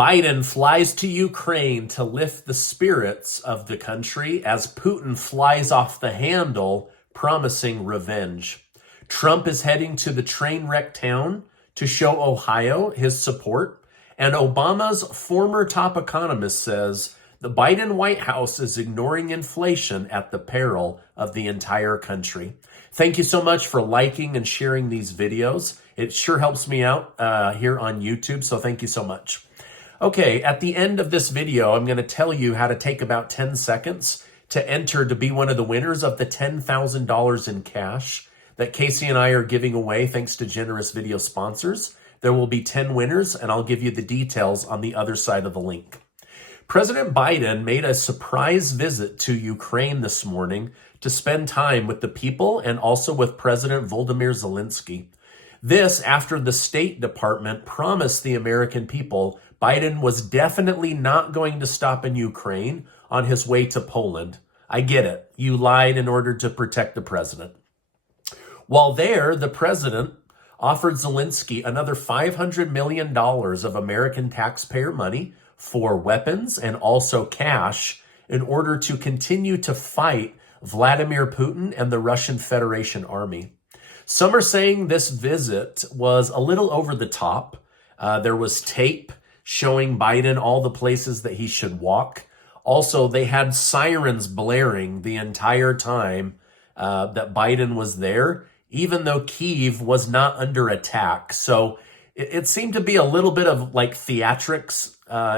Biden flies to Ukraine to lift the spirits of the country as Putin flies off the handle, promising revenge. Trump is heading to the train wreck town to show Ohio his support. And Obama's former top economist says the Biden White House is ignoring inflation at the peril of the entire country. Thank you so much for liking and sharing these videos. It sure helps me out here on YouTube, so thank you so much. Okay, at the end of this video, I'm going to tell you how to take about 10 seconds to enter to be one of the winners of the $10,000 in cash that Casey and I are giving away thanks to generous video sponsors. There will be 10 winners, and I'll give you the details on the other side of the link. President Biden made a surprise visit to Ukraine this morning to spend time with the people and also with President Volodymyr Zelensky. This after the State Department promised the American people Biden was definitely not going to stop in Ukraine on his way to Poland. I get it. You lied in order to protect the president. While there, the president offered Zelensky another $500 million of American taxpayer money for weapons and also cash in order to continue to fight Vladimir Putin and the Russian Federation army. Some are saying this visit was a little over the top. There was tape showing Biden all the places that he should walk. Also, they had sirens blaring the entire time that Biden was there, even though Kyiv was not under attack. So it seemed to be a little bit of like theatrics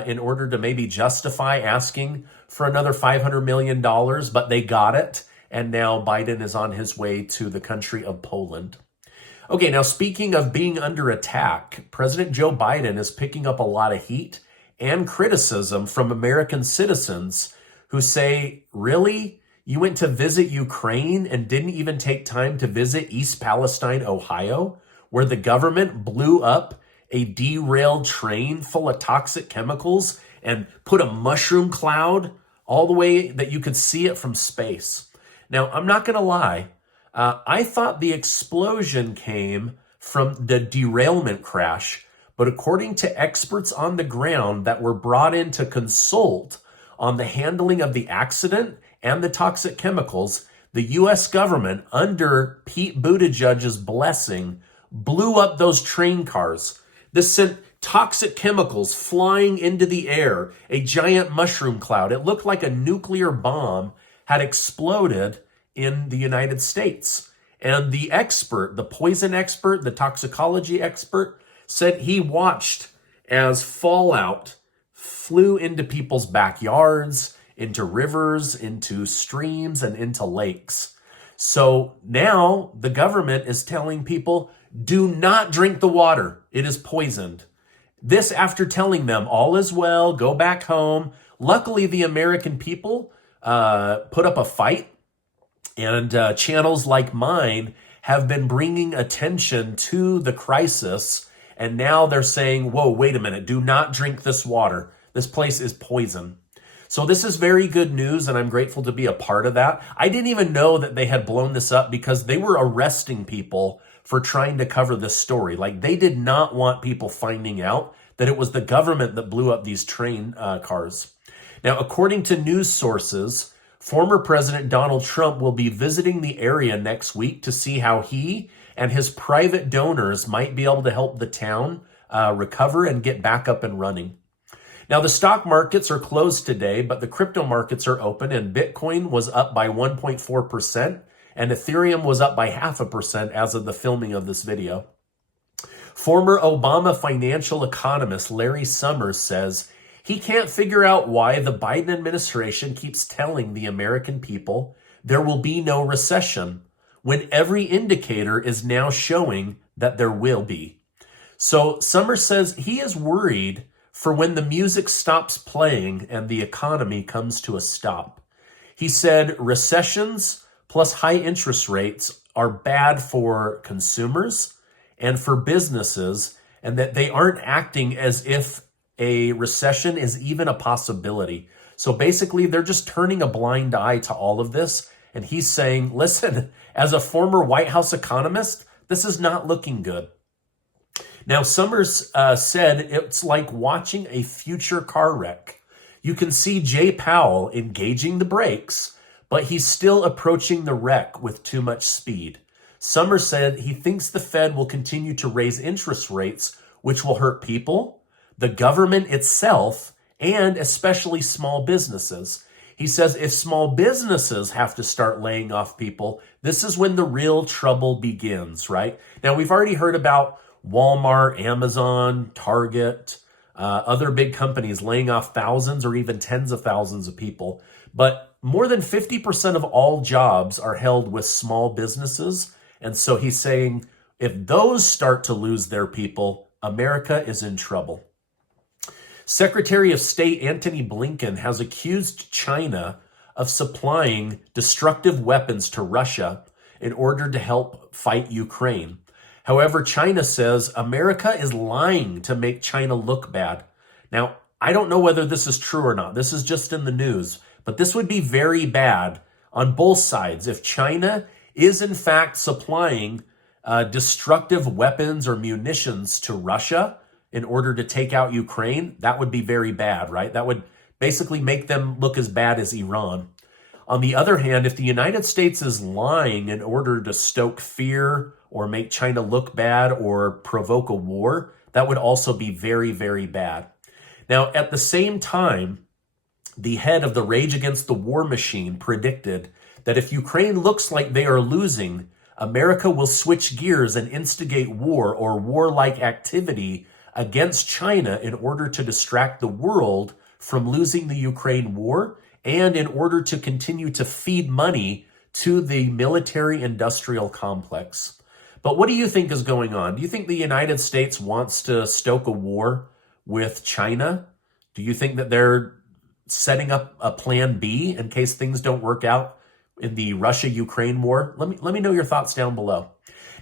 in order to maybe justify asking for another $500 million, but they got it. And now Biden is on his way to the country of Poland. Okay, now speaking of being under attack, President Joe Biden is picking up a lot of heat and criticism from American citizens who say, really? You went to visit Ukraine and didn't even take time to visit East Palestine, Ohio, where the government blew up a derailed train full of toxic chemicals and put a mushroom cloud all the way that you could see it from space. Now, I'm not going to lie. I thought the explosion came from the derailment crash, but according to experts on the ground that were brought in to consult on the handling of the accident and the toxic chemicals, the U.S. government, under Pete Buttigieg's blessing, blew up those train cars. This sent toxic chemicals flying into the air, a giant mushroom cloud. It looked like a nuclear bomb had exploded in the United States. And the expert, the poison expert, the toxicology expert, said he watched as fallout flew into people's backyards, into rivers, into streams, and into lakes. So now the government is telling people, do not drink the water. It is poisoned. This after telling them all is well, go back home. Luckily, the American people put up a fight, and channels like mine have been bringing attention to the crisis. And now they're saying, whoa, wait a minute, do not drink this water. This place is poison. So this is very good news, and I'm grateful to be a part of that. I didn't even know that they had blown this up because they were arresting people for trying to cover this story. Like, they did not want people finding out that it was the government that blew up these train cars. Now, according to news sources, former President Donald Trump will be visiting the area next week to see how he and his private donors might be able to help the town recover and get back up and running. Now, the stock markets are closed today, but the crypto markets are open, and Bitcoin was up by 1.4%, and Ethereum was up by 0.5% as of the filming of this video. Former Obama financial economist Larry Summers says he can't figure out why the Biden administration keeps telling the American people there will be no recession when every indicator is now showing that there will be. So Summers says he is worried for when the music stops playing and the economy comes to a stop. He said recessions plus high interest rates are bad for consumers and for businesses, and that they aren't acting as if a recession is even a possibility. So basically, they're just turning a blind eye to all of this. And he's saying, listen, as a former White House economist, this is not looking good. Now, Summers said it's like watching a future car wreck. You can see Jay Powell engaging the brakes, but he's still approaching the wreck with too much speed. Summers said he thinks the Fed will continue to raise interest rates, which will hurt people, the government itself, and especially small businesses. He says if small businesses have to start laying off people, this is when the real trouble begins, right? Now, we've already heard about Walmart, Amazon, Target, other big companies laying off thousands or even tens of thousands of people. But more than 50% of all jobs are held with small businesses. And so he's saying if those start to lose their people, America is in trouble. Secretary of State Antony Blinken has accused China of supplying destructive weapons to Russia in order to help fight Ukraine. However, China says America is lying to make China look bad. Now, I don't know whether this is true or not. This is just in the news, but this would be very bad on both sides. If China is in fact supplying destructive weapons or munitions to Russia in order to take out Ukraine, that would be very bad, right? That would basically make them look as bad as Iran. On the other hand, if the United States is lying in order to stoke fear or make China look bad or provoke a war, that would also be very, very bad. Now, at the same time, the head of the Rage Against the War machine predicted that if Ukraine looks like they are losing, America will switch gears and instigate war or warlike activity against China in order to distract the world from losing the Ukraine war and in order to continue to feed money to the military-industrial complex. But what do you think is going on? Do you think the United States wants to stoke a war with China? Do you think that they're setting up a plan B in case things don't work out in the Russia-Ukraine war? Let me know your thoughts down below.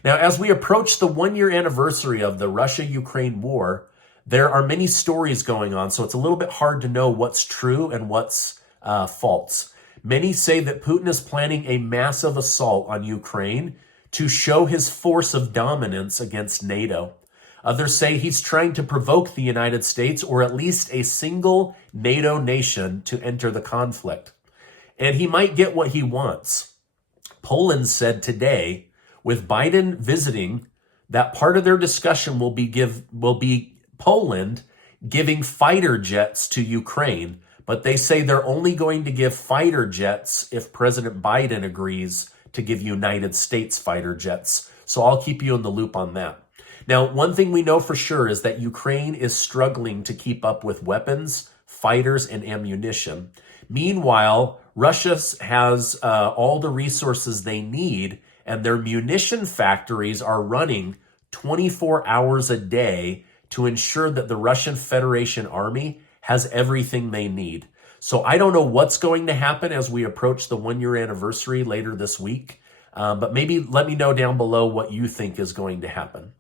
Now, as we approach the one-year anniversary of the Russia-Ukraine war, there are many stories going on, so it's a little bit hard to know what's true and what's false. Many say that Putin is planning a massive assault on Ukraine to show his force of dominance against NATO. Others say he's trying to provoke the United States or at least a single NATO nation to enter the conflict. And he might get what he wants. Poland said today, with Biden visiting, that part of their discussion will be Poland giving fighter jets to Ukraine, but they say they're only going to give fighter jets if President Biden agrees to give United States fighter jets. So I'll keep you in the loop on that. Now, one thing we know for sure is that Ukraine is struggling to keep up with weapons, fighters, and ammunition. Meanwhile, Russia has all the resources they need, and their munition factories are running 24 hours a day to ensure that the Russian Federation Army has everything they need. So I don't know what's going to happen as we approach the one-year anniversary later this week, but maybe let me know down below what you think is going to happen.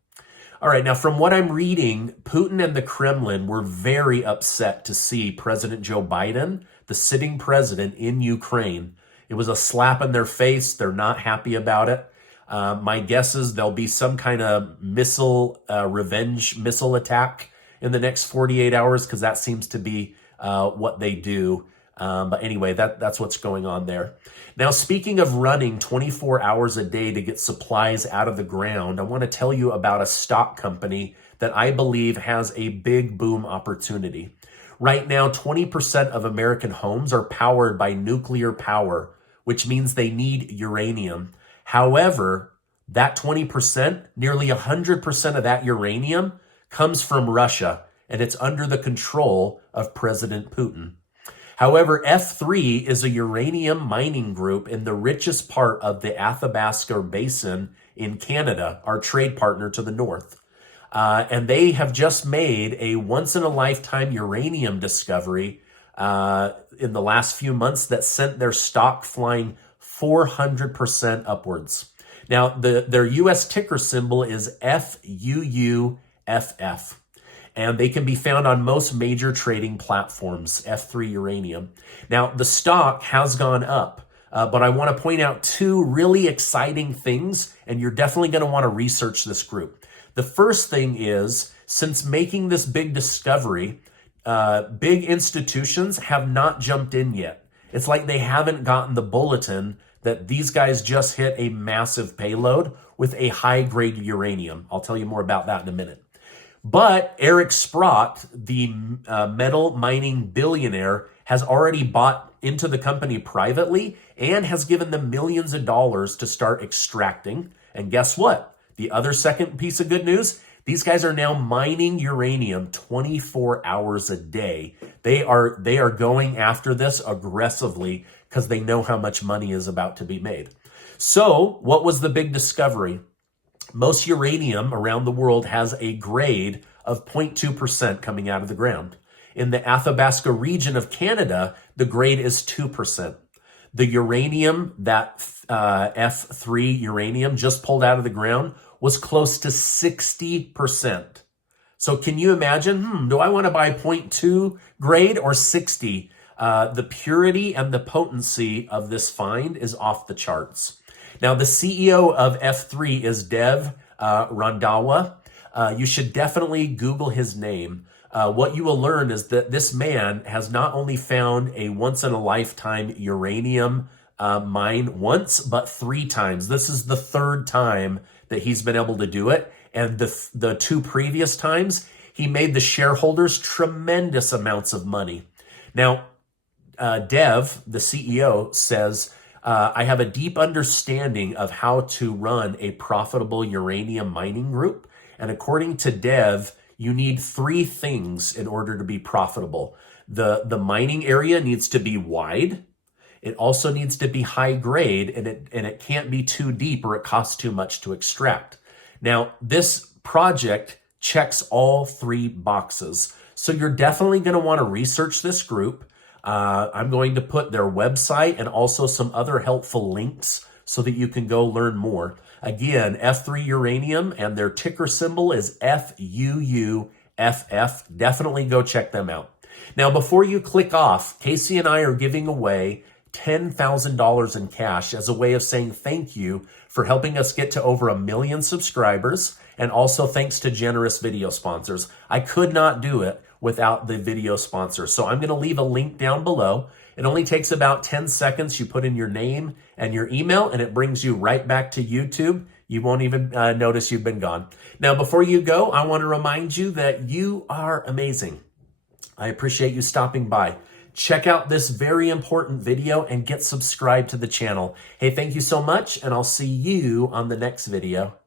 All right, now from what I'm reading, Putin and the Kremlin were very upset to see President Joe Biden, the sitting president, in Ukraine. It was a slap in their face. They're not happy about it. My guess is there'll be some kind of revenge missile attack in the next 48 hours because that seems to be what they do. But anyway, that's what's going on there. Now, speaking of running 24 hours a day to get supplies out of the ground, I want to tell you about a stock company that I believe has a big boom opportunity. Right now, 20% of American homes are powered by nuclear power, which means they need uranium. However, that 20%, nearly 100% of that uranium comes from Russia, and it's under the control of President Putin. However, F3 is a uranium mining group in the richest part of the Athabasca Basin in Canada, our trade partner to the north. And they have just made a once-in-a-lifetime uranium discovery in the last few months that sent their stock flying 400% upwards. Now, their U.S. ticker symbol is FUUFF. And they can be found on most major trading platforms, F3 Uranium. Now, the stock has gone up, but I want to point out two really exciting things, and you're definitely going to want to research this group. The first thing is, since making this big discovery, big institutions have not jumped in yet. It's like they haven't gotten the bulletin that these guys just hit a massive payload with a high-grade uranium. I'll tell you more about that in a minute. But Eric Sprott, the metal mining billionaire, has already bought into the company privately and has given them millions of dollars to start extracting. And guess what? The other second piece of good news, these guys are now mining uranium 24 hours a day. They are going after this aggressively because they know how much money is about to be made. So what was the big discovery? Most uranium around the world has a grade of 0.2% coming out of the ground. In the Athabasca region of Canada, the grade is 2%. The uranium, that F3 uranium just pulled out of the ground, was close to 60%. So can you imagine, do I want to buy 0.2 grade or 60? The purity and the potency of this find is off the charts. Now, the CEO of F3 is Dev Randhawa. You should definitely Google his name. What you will learn is that this man has not only found a once-in-a-lifetime uranium mine once, but 3 times. This is the 3rd time that he's been able to do it. And the 2 previous times, he made the shareholders tremendous amounts of money. Now, Dev, the CEO, says, I have a deep understanding of how to run a profitable uranium mining group. And according to Dev, you need 3 things in order to be profitable. The mining area needs to be wide. It also needs to be high grade, and it can't be too deep or it costs too much to extract. Now, this project checks all 3 boxes. So you're definitely going to want to research this group. I'm going to put their website and also some other helpful links so that you can go learn more. Again, F3 Uranium, and their ticker symbol is FUUFF. Definitely go check them out. Now, before you click off, Casey and I are giving away $10,000 in cash as a way of saying thank you for helping us get to over 1 million subscribers, and also thanks to generous video sponsors. I could not do it without the video sponsors. So I'm going to leave a link down below. It only takes about 10 seconds. You put in your name and your email, and it brings you right back to YouTube. You won't even notice you've been gone. Now, before you go, I want to remind you that you are amazing. I appreciate you stopping by. Check out this very important video and get subscribed to the channel. Hey, thank you so much, and I'll see you on the next video.